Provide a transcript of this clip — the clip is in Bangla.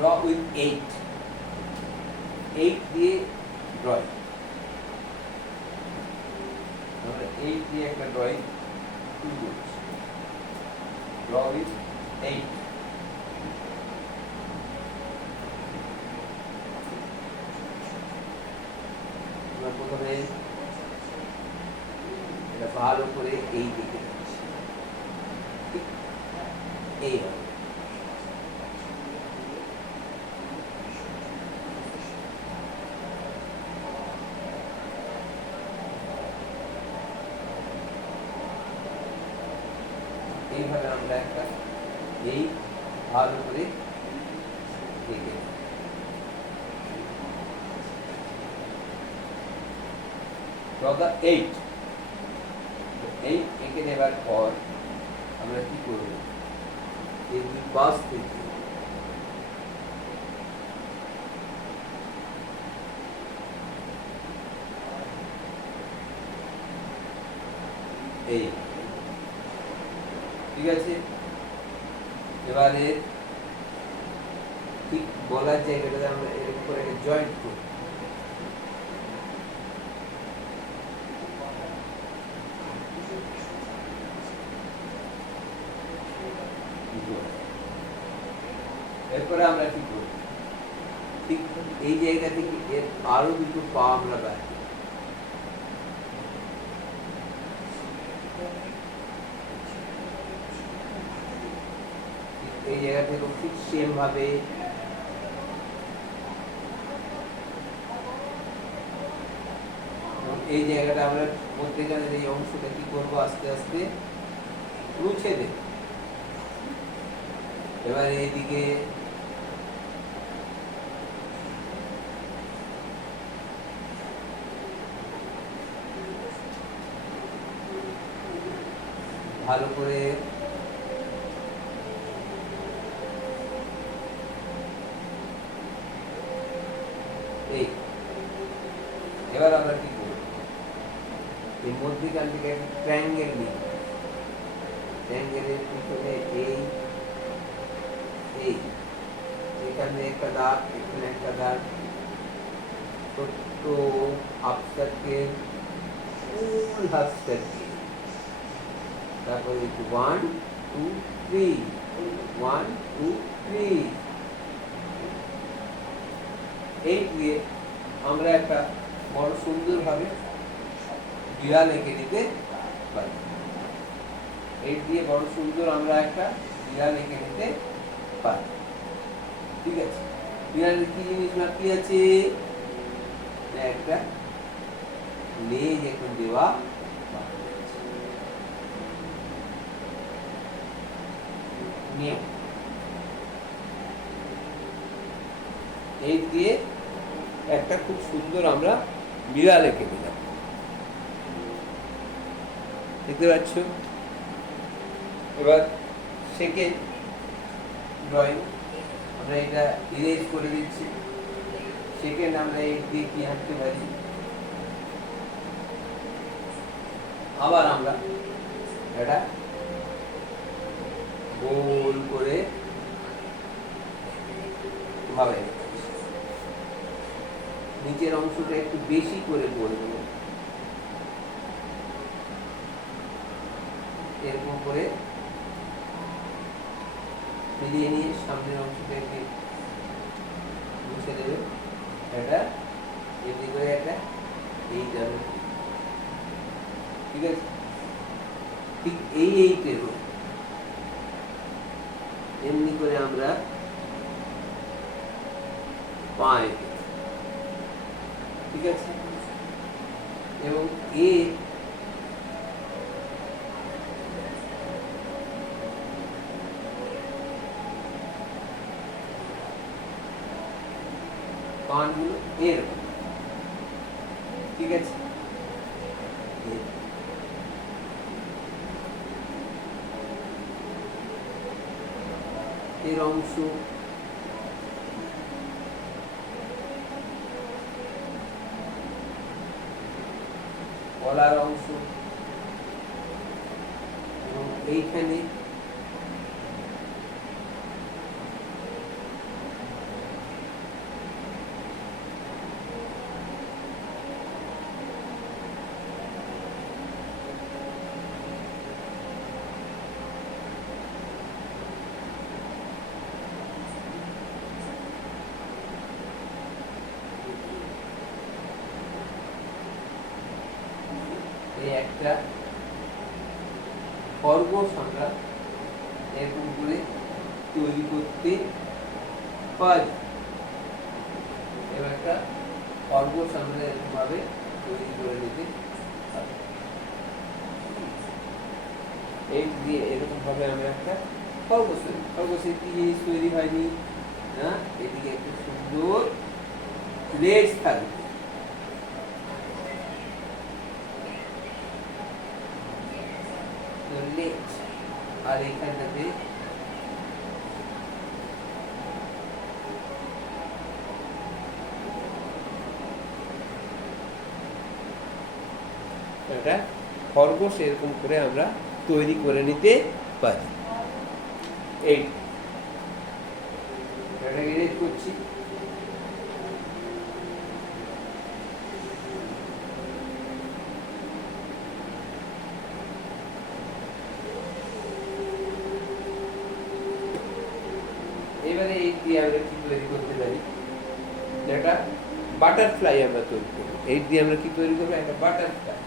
draw with 8 দিয়ে ড্রয়িং, আমরা 8 দিয়ে একটা ড্রয়িং শুরু করছি। draw with 8 আমরা প্রথমে এটা ভালো করে এই দিকে যাচ্ছি, ঠিক এই হবে। এইভাবে আমরা একটা এই ভালো করে দেখে draw the 8 এঁকে নেবার পর আমরা কি করব, এই দুই পাশ থেকে এই, ঠিক আছে। এবারে ঠিক বলার জায়গাটাতে আমরা এরকম করে জয়েন্ট করব, এরপরে আমরা কি করব, ঠিক এই জায়গা থেকে এর আরো দুটো পা আমরা বাড়ি, এই জায়গা থেকে ঠিক সেম ভাবে এই জায়গাটা আমরা মধ্যেখানের এই অংশটা কি করবো, আস্তে আস্তে মুছে দেব। এবার এইদিকে ভালো করে এই, এবার আমরা কি করব, এই মধ্যখান থেকে একটা ট্রায়াঙ্গেল নিই, ট্রায়াঙ্গেলের পিছনে এই এখানে একটা দাগ, এখানে একটা দাগ, ছোট্ট হাফ সার্কেল, ফুল হাফ সার্কেল, তারপরে 1 2 3 1 2 3 এই দিয়ে আমরা একটা বড় সুন্দরভাবে বিড়াল এঁকে নিতে পারি। এই দিয়ে বড় সুন্দর আমরা একটা বিড়াল এঁকে নিতে পারি, ঠিক আছে। বিড়ালের কি জিনিস বাকি আছে, একটা লেজ এখন দেওয়া, এই দিয়ে একটা খুব সুন্দর আমরা বিড়াল এঁকে দিলাম, দেখতে পাচ্ছ। এবার সেকেন্ড ড্রয়িং আমরা এটা ইরেজ করে দিচ্ছি। সেকেন্ড আমরা এই দিয়ে কি আঁকতে পারি, আবার আমরা এটা গোল করে ভাবে নিচের অংশটা একটু বেশি করে বলবো, এরকম করে মিলিয়ে নিয়ে সামনের অংশটাকে মুছে দেবে, এটা এমনি করে একটা এই যাবে, ঠিক আছে। ঠিক এইটের এমনি করে আমরা পাই, ঠিক আছে। এবং এ কানগুলো এরকম, ঠিক আছে। এর অংশ গলার অংশ এবং এইখানে একটা খরগোশ আমরা এরকম করে তৈরি করতে পারি। এবার একটা খরগোশ আমরা এরকম ভাবে তৈরি করে নিতে পারি। এই দিয়ে এরকম ভাবে আমি একটা খরগোশের কি জিনিস তৈরি হয়নি না, এদিকে একটু সুন্দর লেজ থাকবে, লেজ, আর এখানটাতে একটা খরগোশ এরকম করে আমরা তৈরি করে নিতে পারি। এই এটাকে রেড করছি। এবারে এই দিয়ে আমরা কি তৈরি করতে পারি, একটা বাটারফ্লাই আমরা তৈরি করবো। এই দিয়ে আমরা কি তৈরি করবো, একটা বাটারফ্লাই।